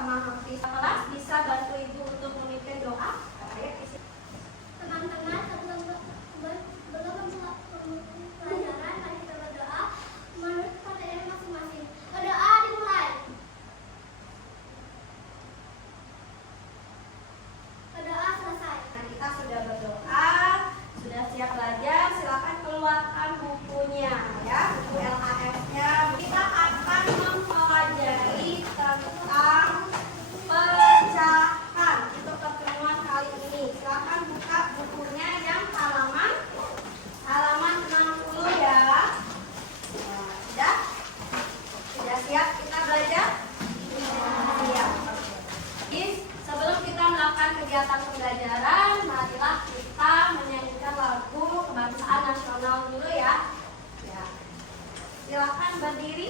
sama Hafiz. Kelas bisa bantu ibu untuk memimpin doa. Teman-teman, sebelum pelajaran, mari kita berdoa menurut percayaan masing-masing. Berdoa dimulai. Berdoa selesai. Nah, kita sudah berdoa, sudah siap belajar. Silakan keluarkan bukunya, ya, buku LKS-nya. Kita akan mempelajari tentang pecahan untuk pertemuan kali ini. Silakan buka bukunya yang halaman 60 ya. Nah, sudah siap kita belajar? Siap. Jadi, sebelum kita melakukan kegiatan pembelajaran, marilah kita menyanyikan lagu kebangsaan nasional dulu ya. Ya. Silakan berdiri.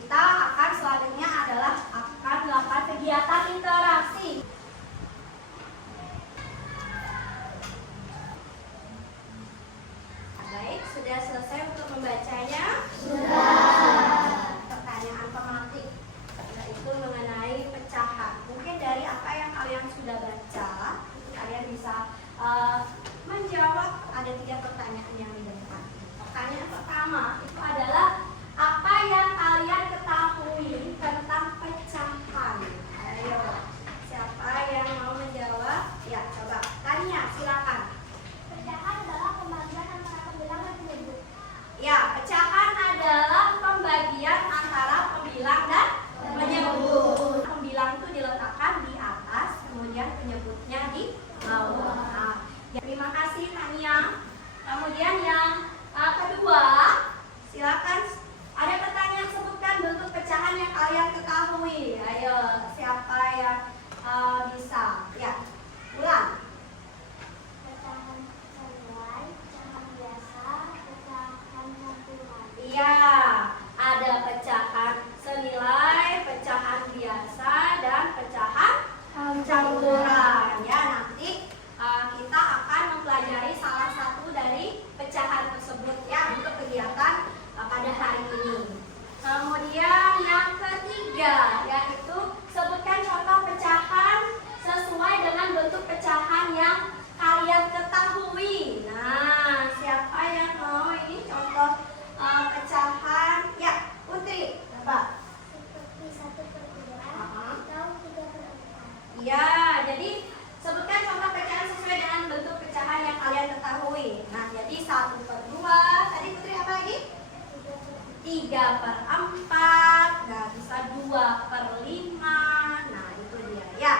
Kita akan selanjutnya 3/4, nggak bisa 2/5. Nah itu dia ya.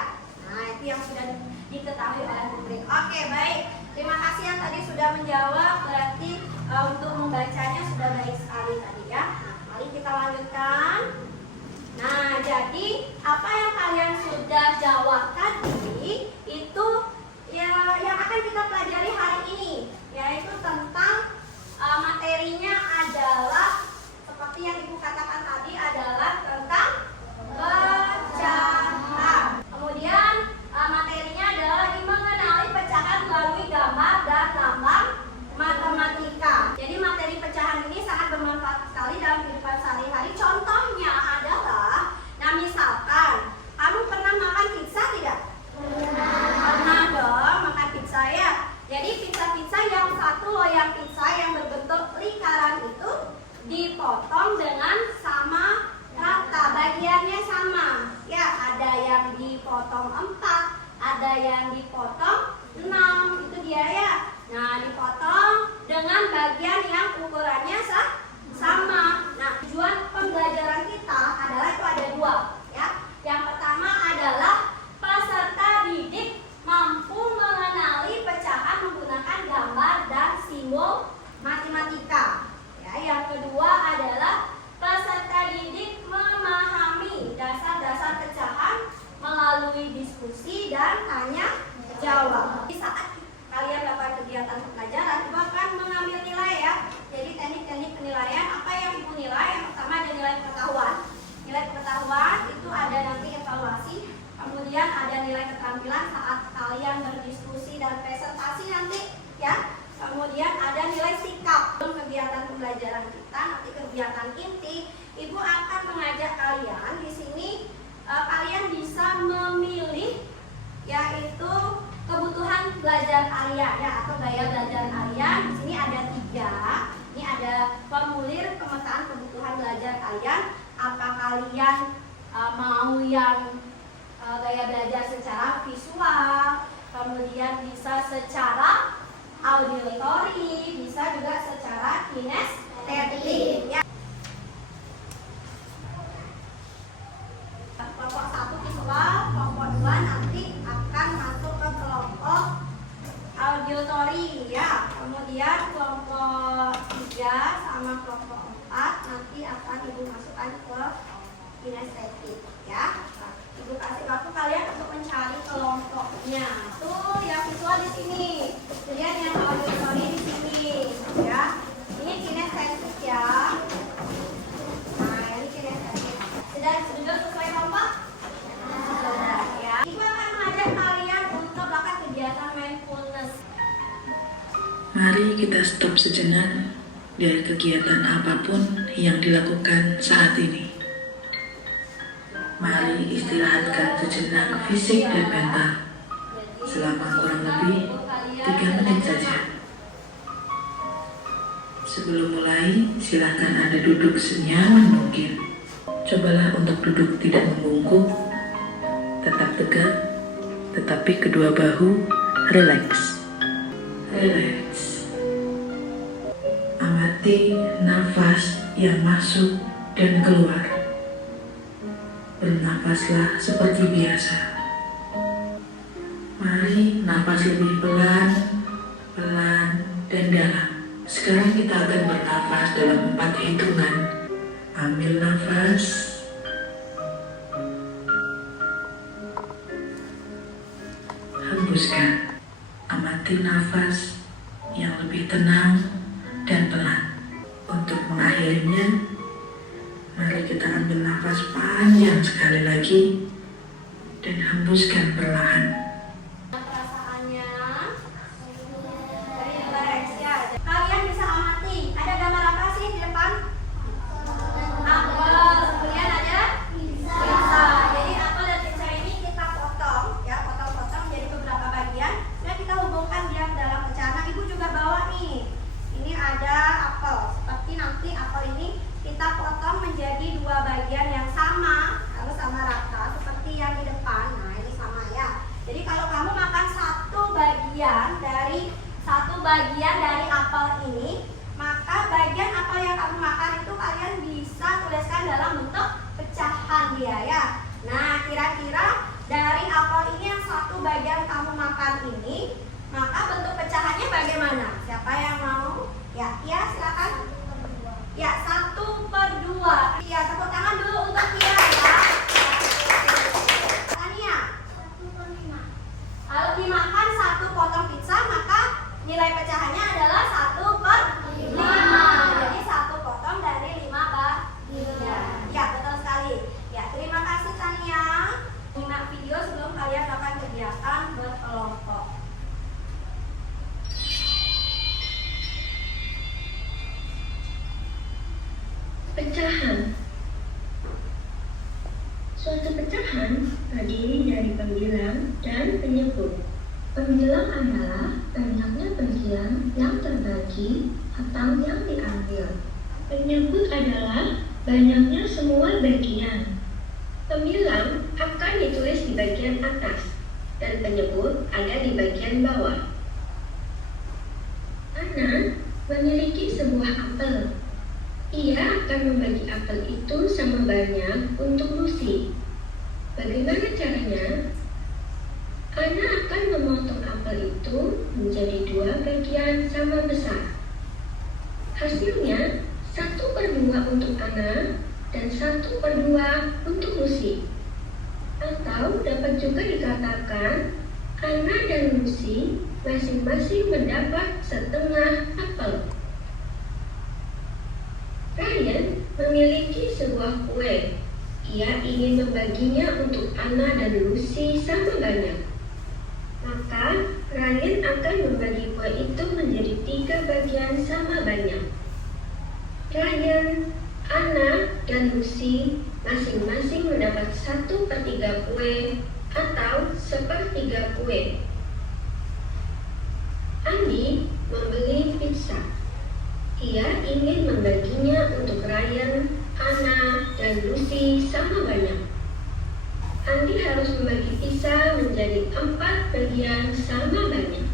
Nah itu yang sudah diketahui oleh Putri. Oke baik, terima kasih yang tadi sudah menjawab. Berarti untuk membacanya sudah baik sekali tadi ya. Nah mari kita lanjutkan. Nah jadi apa yang kalian sudah jawab tadi itu ya yang akan kita pelajari hari ini, yaitu tentang materinya adalah seperti yang Ibu katakan tadi adalah tentang pecahan. Kemudian materinya adalah mengenali pecahan melalui gambar dan lambang matematika. Jadi materi pecahan ini sangat bermanfaat sekali dalam kehidupan sehari-hari. Contohnya adalah, nah misalkan kamu pernah makan pizza tidak? Pernah dong makan pizza ya. Jadi pizza-pizza yang satu loyang pizza yang berbentuk lingkaran itu dipotong dengan sama rata, bagiannya sama. Ya, ada yang dipotong 4, ada yang dipotong 6, itu dia ya. Nah, dipotong dengan bagian yang ukurannya sama. Nah, tujuan pembelajaran kita adalah itu ada 2, ya. Yang pertama adalah peserta didik mampu mengenali pecahan menggunakan gambar dan simbol matematika. Ya, yang kedua adalah peserta didik memahami dasar-dasar pecahan melalui diskusi dan tanya jawab. Di saat kalian melakukan kegiatan pembelajaran, Ibu akan mengambil nilai ya. Jadi teknik-teknik penilaian, apa yang Ibu nilai? Yang pertama ada nilai pengetahuan. Nilai pengetahuan itu ada nanti evaluasi, kemudian ada nilai keterampilan saat kalian berdiskusi dan presentasi nanti ya. Kemudian ada nilai sikap. Kegiatan pembelajaran kita nanti kegiatan inti, Ibu akan mengajak kalian di sini kalian bisa memilih yaitu kebutuhan belajar kalian ya, atau gaya belajar kalian. Di sini ada 3. Ini ada formulir pemetaan kebutuhan belajar kalian. Apa kalian mau yang gaya belajar secara visual, kemudian bisa secara auditory, bisa juga secara kinestetik ya. Kelompok 1 visual, kelompok 2 nanti akan masuk ke kelompok auditory ya. Kemudian kelompok 3 sama kelompok 4 nanti akan Ibu masukkan ke kinestetik ya. Ibu kasih waktu kalian untuk mencari kelompoknya. Tuh yang visual di sini, kemudian yang auditory di sini ya. Ini kinestetik ya. Nah ini kinestetik. Sudah sesuai kelompok? Sudah ya. Ibu akan mengajak kalian untuk melakukan kegiatan mindfulness. Mari kita stop sejenak dari kegiatan apapun yang dilakukan saat ini. Mari istirahatkan sejenak fisik dan mental selama kurang lebih 3 menit saja. Sebelum mulai, silakan Anda duduk senyaman mungkin. Cobalah untuk duduk tidak membungkuk, tetap tegak, tetapi kedua bahu rileks. Rileks. Amati nafas yang masuk dan keluar. Bernafaslah seperti biasa. Mari nafas lebih pelan, pelan, dan dalam. Sekarang kita akan bernafas dalam 4 hitungan. Ambil nafas. Hembuskan. Amati nafas yang lebih tenang dan pelan. Untuk mengakhirinya, mari kita ambil nafas panjang sekali lagi dan hembuskan perlahan. Perasaannya rileks ya. Kalian bisa amati, ada gambar apa sih di depan? Apel, kemudian ada pizza. Jadi apel dan pizza ini kita potong ya, potong-potong menjadi beberapa bagian dan kita hubungkan dia ke dalam pecahan. Nah, Ibu juga bawa nih. Ini ada apel. Seperti nanti apel ini kita potong menjadi 2 bagian yang sama, lalu sama rata seperti yang di depan. Nah ini sama ya. Jadi kalau kamu makan satu bagian dari apel ini, maka bagian apel yang kamu makan itu kalian Pecahan. Suatu pecahan terdiri dari pembilang dan penyebut. Pembilang adalah banyaknya bagian yang terbagi atau yang diambil. Penyebut adalah banyaknya semua bagian. Pembilang akan ditulis di bagian atas dan penyebut ada di bagian bawah. Ana memiliki sebuah apel. Ia akan membagi apel itu sama banyak untuk Lucy. Bagaimana caranya? Ana akan memotong apel itu menjadi 2 bagian sama besar. Hasilnya 1/2 untuk Ana dan 1/2 untuk Lucy. Atau dapat juga dikatakan Ana dan Lucy masing-masing mendapat setengah apel. Ryan memiliki sebuah kue. Ia ingin membaginya untuk Ana dan Lucy sama banyak. Maka Ryan akan membagi kue itu menjadi 3 bagian sama banyak. Ryan, Ana, dan Lucy masing-masing mendapat 1/3 kue atau 1/3 kue. Andi membeli pizza. Ia ingin membaginya untuk Ryan, Ana, dan Lucy sama banyak. Andi harus membagi pizza menjadi 4 bagian sama banyak.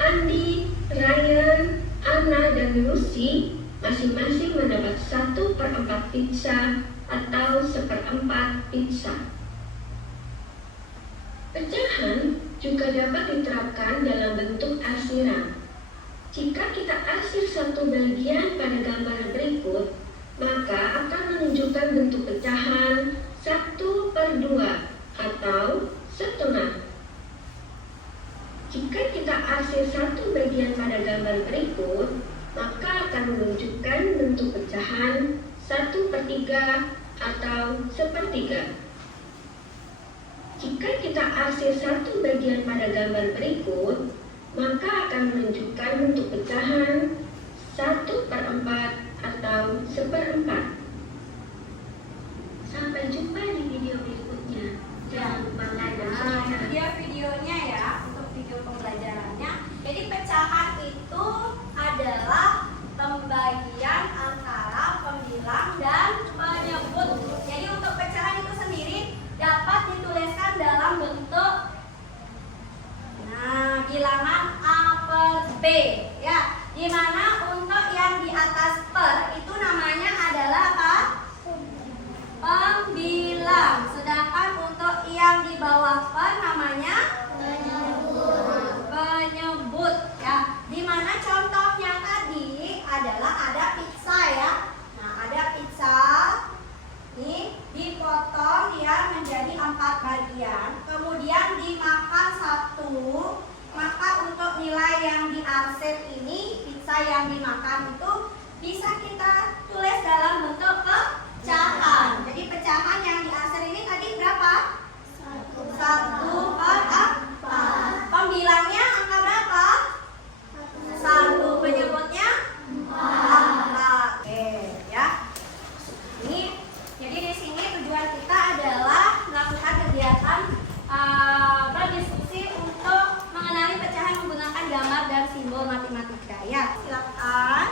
Andi, Ryan, Ana, dan Lucy masing-masing mendapat 1/4 pizza atau 1/4 pizza. Pecahan juga dapat diterapkan dalam bentuk arsiran. Jika kita arsir satu bagian pada gambar berikut, maka akan menunjukkan bentuk pecahan 1/2 atau setengah. Jika kita arsir satu bagian pada gambar berikut, maka akan menunjukkan bentuk pecahan 1/3 atau 1/3. Jika kita arsir satu bagian pada gambar berikut, maka akan menunjukkan bentuk pecahan 1/4 atau 1/4. Sampai jumpa di video berikutnya. Jangan lupa like dan subscribe. Dia videonya ya, untuk video pembelajarannya. Jadi pecahan itu adalah pembagian antara pembilang dan penyebut. Jadi untuk pecahan itu sendiri dapat dituliskan dalam bentuk bilangan A per B ya. Dimana untuk yang di atas per itu namanya adalah apa? Pembilang. Sedangkan untuk yang di bawah per namanya penyebut ya. Dimana contohnya tadi adalah ada pizza ya. Nah, ada pizza ini dipotong ya menjadi 4 bagian, kemudian dimakan 1. Maka untuk nilai yang diarsir ini, pizza yang dimakan itu bisa kita tulis dalam bentuk pecahan. Jadi pecahan yang diarsir ini tadi berapa? 1/4. Pembilangnya angka berapa? 1. Penyebutnya 4. Oke ya. Ini jadi di sini tujuan kita adalah melakukan kegiatan berdiskusi untuk mengenali pecahan menggunakan gambar dan simbol matematika ya. Silakan.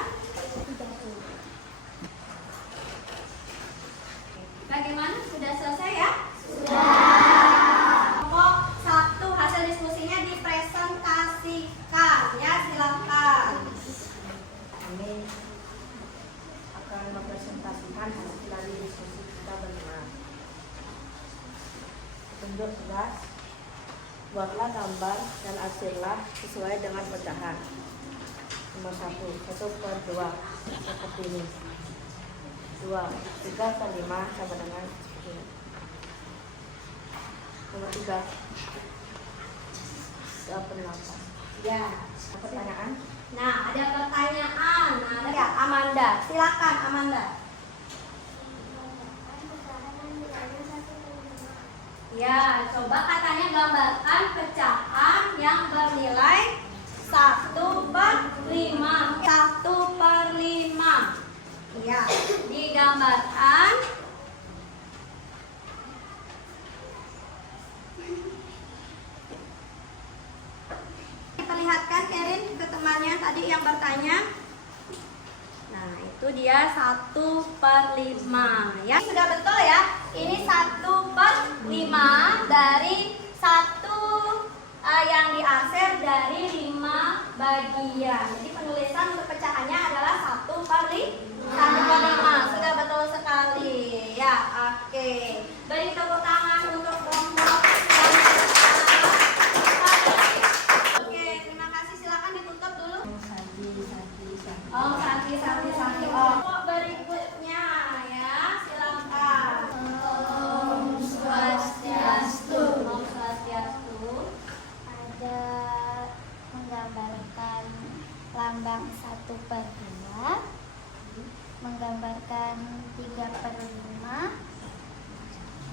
Bagaimana? Sudah selesai ya? Sudah. Kelompok 1 hasil diskusinya dipresentasikan ya, silakan. Kami akan mempresentasikan hasil dari diskusi kita berdua. Petunjuk 11. Buatlah gambar dan arsirlah sesuai dengan pecahan. Nomor 1, 1/2 seperti ini. 2, 3/5 sama dengan seperti ini. Nomor 3, 8/8. Ya. Pertanyaan? Nah, ada pertanyaan. Nah, ada ya, Amanda. Silakan Amanda. Ya, coba katanya gambarkan pecahan yang bernilai 1/5. 1/5. Iya. digambarkan. Perlihatkan Kerin ke temannya tadi yang bertanya. Nah, itu dia 1/5 ya. Sudah betul ya. Ini 1/5 dari 1 yang diaser dari 5 bagian. Jadi penulisan untuk pecahannya adalah 1/5. Sudah betul sekali ya. Oke. Beri tepuk tangan untuk kelompok yang oke, terima kasih. Silakan ditutup dulu. Oh, Santi. Oh, berikutnya ya, silakan. Om Swastiastu. Ada menggambarkan lambang 1/2, menggambarkan 3/5,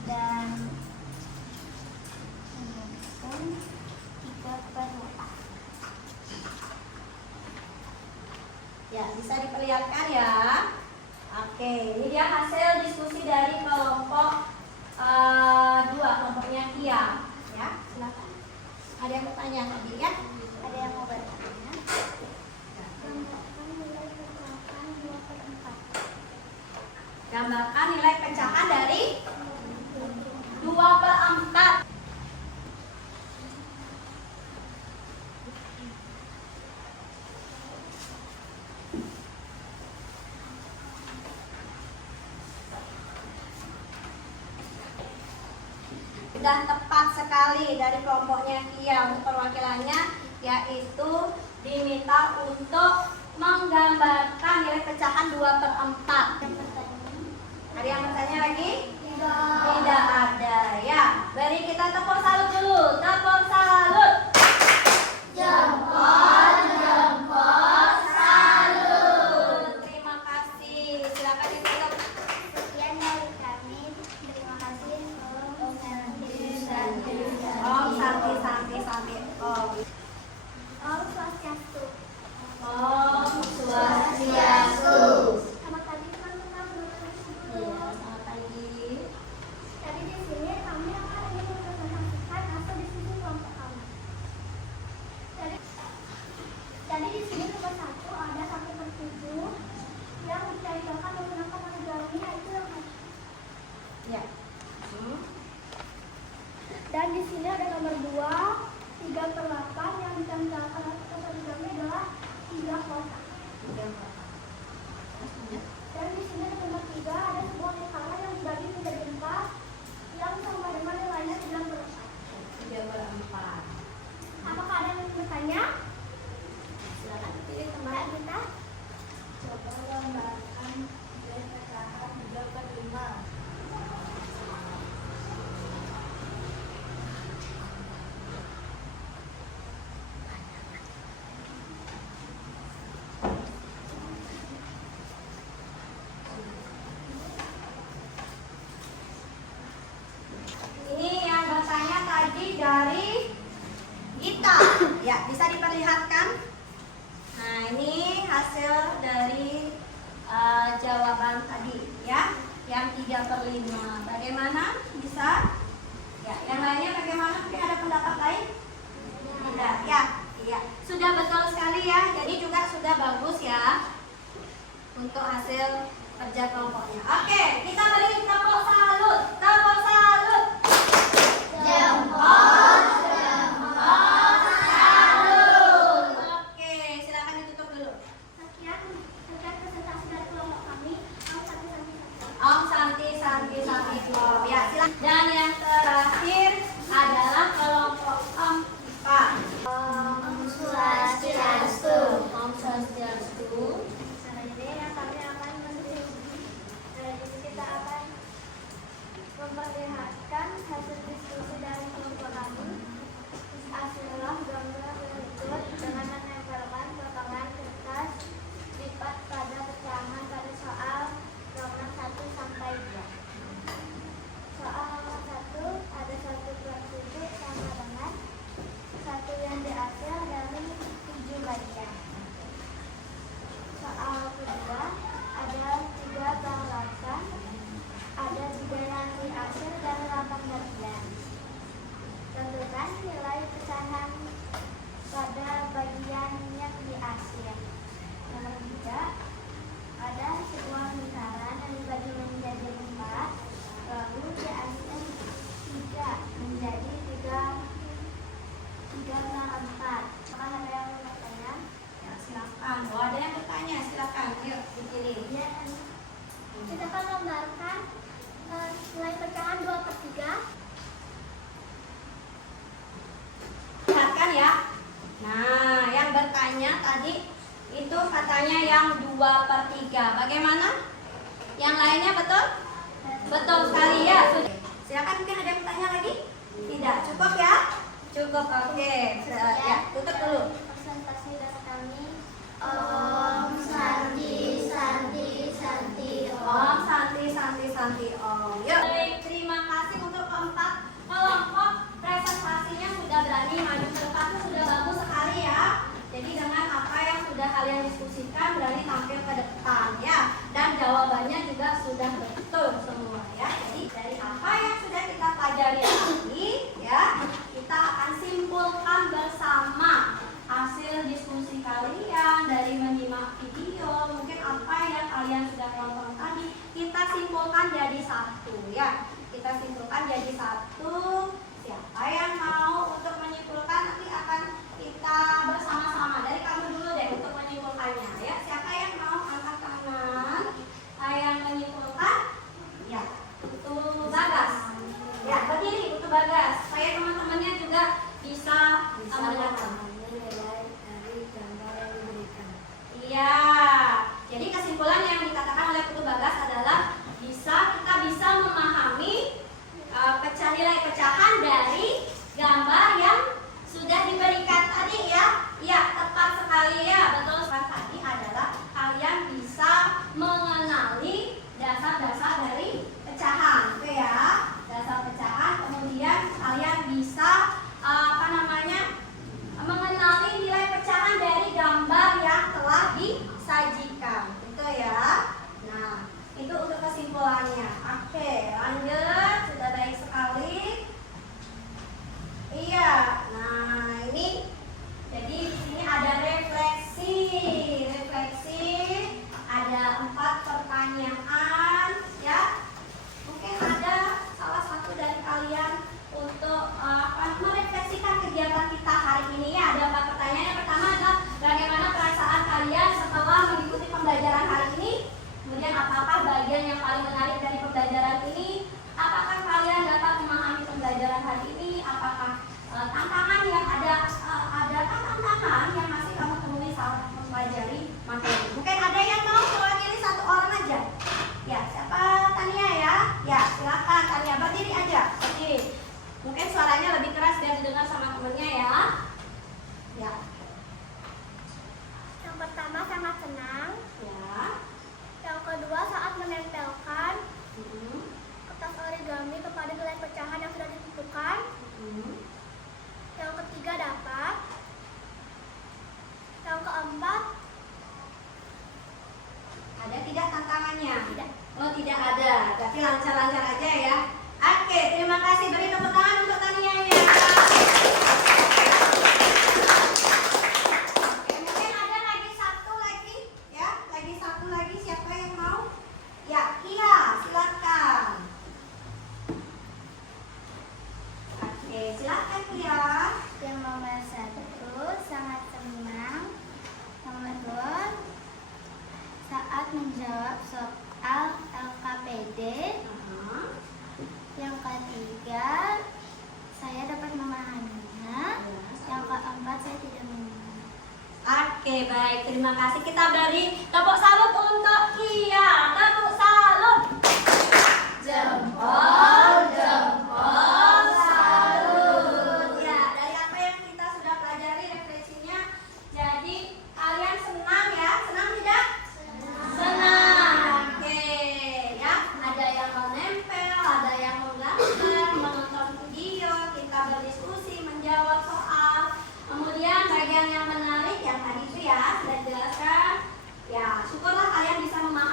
dan menggambarkan 3/4. Ya, bisa diperlihatkan ya. Oke, ini dia hasil diskusi dari kelompok 2, kelompoknya Kia. Ya, silakan. Ada yang mau tanya tadi ya? Ada yang mau bertanya? Gambarkan nilai pecahan 2/4. Gambarkan nilai pecahan dari 2/4. Sudah tepat sekali dari kelompoknya Kia untuk perwakilannya, yaitu diminta untuk menggambarkan nilai pecahan 2/4. Ada yang bertanya lagi? Tidak ada ya. Beri kita tepuk salut dulu. Tepuk salut. Jempol salut. Terima kasih. Silakan ditutup. Sekian dari kami. Terima kasih. Om Santi. Om Swastiastu. Om Swastiastu. Selamat pagi teman-teman. Iya, selamat pagi. Tadi di sini kami akan ingin mempresentasikan hasil diskusi kelompok kami. Jadi di sini nomor 1 ada 1/7 yang dicairkan menggunakan origami, yaitu yang Ya. dan di sini ada nomor 2 3/8 yang ditempelkan atau origami adalah 3 kotak. Dan di sini ada nomor 3 ada sebuah lingkaran yang dibagi menjadi 4 yang sama dengan nilainya 9/4. 3/4. Apakah ada yang ingin bertanya? Silakan pilih Mbak teman. Gita? Coba gambarkan nilai pecahan 3/5. Ini yang bertanya tadi dari Gita. Ya, bisa diperlihatkan. Nah, ini hasil dari jawaban tadi ya, yang 3/5. Bagaimana? Bisa? Ya, yang lainnya bagaimana? Mungkin ada pendapat lain? Tidak, ya. Iya, sudah betul sekali ya. Jadi juga sudah bagus ya untuk hasil kerja kelompoknya. Oke, kita beri tepuk salut. Tepuk salut. Jempol salut. Oke, silakan ditutup dulu. Sekian presentasi dari kelompok kami. Om Santi. Oh, ya, silakan. Dan yang terakhir adalah kelompok 4. Om Swastiastu. Om Swastiastu. Selanjutnya kami akan kita akan memperlihatkan hasil diskusi dari kelompok kami. Hasilnya gambar berikut dengan menempelkan potongan kertas lipat pada pecahan pada soal nomor 1 sampai 2. Soal nomor 1 ada 1 Silakan gambarkan nilai pecahan 2/3. Perhatikan ya. Nah, yang bertanya tadi itu katanya yang 2/3. Bagaimana? Yang lainnya betul? Betul sekali ya. Silakan, mungkin ada yang bertanya lagi? Tidak, cukup ya? Cukup, oke. Ya, tutup dulu. Presentasi dari kami. Om Santi Santi Santi Om Santi Santi Santi Om. Yuk. Baik, terima kasih untuk keempat kelompok. Presentasinya sudah berani maju ke depan, sudah bagus sekali ya. Jadi dengan apa yang sudah kalian diskusikan berani tampil ke depan ya. Dan jawabannya juga sudah betul semua ya. Jadi dari apa yang sudah kita pelajari tadi ya, kita akan simpulkan bersama hasil diskusi kalian dari menyimak video. Mungkin apa yang kalian sudah tonton tadi kita simpulkan jadi satu ya. Kita simpulkan jadi satu. Siapa yang mau untuk menyimpulkan nanti akan kita bersama-sama. Dari kamu dulu deh untuk menyimpulkannya ya. Siapa yang mau angkat tangan? Yang menyimpulkan? Ya, itu Bagas. Ya, berdiri untuk Bagas. Supaya teman-temannya juga bisa mendengarkan. Iya. Jadi kesimpulan yang dikatakan oleh Putu Bagas adalah kita bisa memahami nilai pecahan dari gambar yang sudah diberikan tadi ya. Iya, tepat sekali ya. Betul sekali, tadi adalah kalian bisa mengenali dasar-dasar dari pecahan. Oke ya. Dasar pecahan, kemudian kalian bisa mengenali nilai pecahan dari gambar yang telah disajikan. Itu ya. Nah, itu untuk kesimpulannya. Oke, lanjut. Sudah baik sekali. Iya. Nah, ini jadi di sini ada refleksi. Ada 4 pertanyaan ya. Mungkin ada salah satu dari kalian untuk merefleksikan kegiatan kita hari ini ya. Ada 4 pertanyaan. Yang pertama adalah bagaimana perasaan kalian setelah mengikuti pembelajaran hari ini? Kemudian apakah bagian yang paling menarik dari pembelajaran ini? Apakah kalian dapat memahami pembelajaran hari ini? Apakah tantangan yang ada tantangan yang masih kamu temui saat mempelajari materi? Mungkin ada yang mau mewakili 1 orang aja. Ya, siapa? Tania ya? Ya, silakan Tania, berdiri aja. Berdiri. Mungkin suaranya lebih keras biar didengar sama temennya ya. Ya. Yang pertama sangat senang. Ya. Yang kedua saat menempelkan kertas origami kepada nilai pecahan yang sudah ditentukan. Yang ketiga dapat. Yang keempat Ada tidak tantangannya? tidak. Oh, tidak ada. Berarti lancar-lancar aja ya. Oke, terima kasih. Beri tepuk tangan untuk Tania ya. Oke, mungkin ada lagi satu lagi ya. Lagi satu lagi, siapa yang mau? Ya, Kia, silakan. Oke, silakan Kia. Yang nomor 1 sangat senang. Nomor 2 saat menjawab soal LKPD. Yang ketiga saya dapat memahaminya. Yang keempat saya tidak memahami. Oke, baik. Terima kasih. Kita beri tepuk salut untuk Kia. Tepuk salut. Jempol, jempol, salut. Ya, dari apa yang kita sudah pelajari refleksinya, jadi kalian senang ya? Senang tidak? Senang. Oke, ya. Ada yang menempel, ada yang menggambar, menonton video, kita berdiskusi, menjawab soal. Kemudian bagian yang menarik yang tadi itu ya sudah dijelaskan. Ya, syukurlah kalian bisa memahami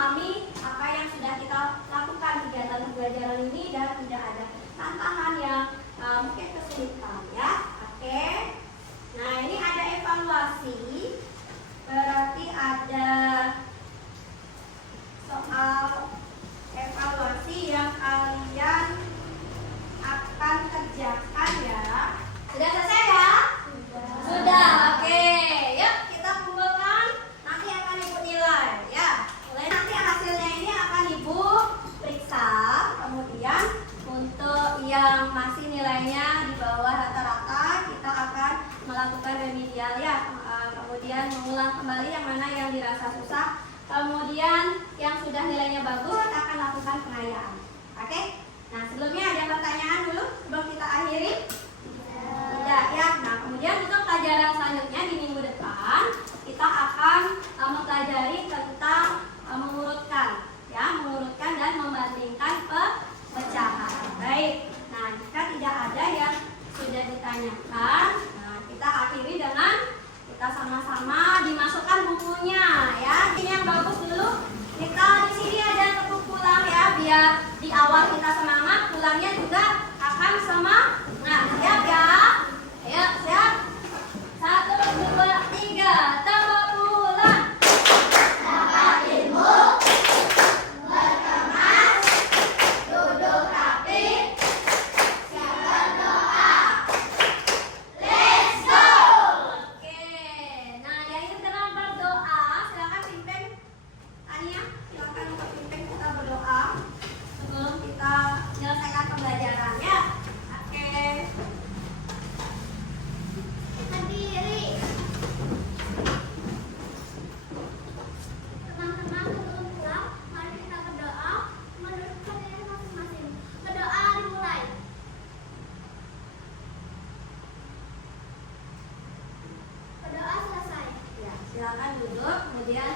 hasilnya bagus, kita akan lakukan pengayaan. Oke? Nah, sebelumnya ada pertanyaan dulu sebelum kita akhiri? Tidak ya. Nah, kemudian untuk pelajaran selanjutnya di minggu depan kita akan mempelajari tentang mengurutkan, ya, mengurutkan dan membandingkan pecahan. Baik. Nah, jika tidak ada yang sudah ditanyakan, nah kita akhiri dengan kita sama-sama dimasukkan bukunya, ya. Ini yang bagus dulu. Kita di sini ada tepuk pulang ya, biar di awal kita semangat, pulangnya juga akan semangat. Siap ya? Ayo, siap. 1, 2, 3, tepuk pulang. Dapat ilmu, berkemas, duduk rapi, siap berdoa. Let's go. Oke. Nah, yang ingin kenal berdoa, silakan pimpin. Tania, silakan untuk pimpin kita berdoa sebelum kita menyelesaikan pembelajarannya. Oke. Berdiri. Teman-teman sebelum pulang, mari kita berdoa menurut diri masing-masing. Berdoa dimulai. Berdoa selesai. Ya, silakan duduk, kemudian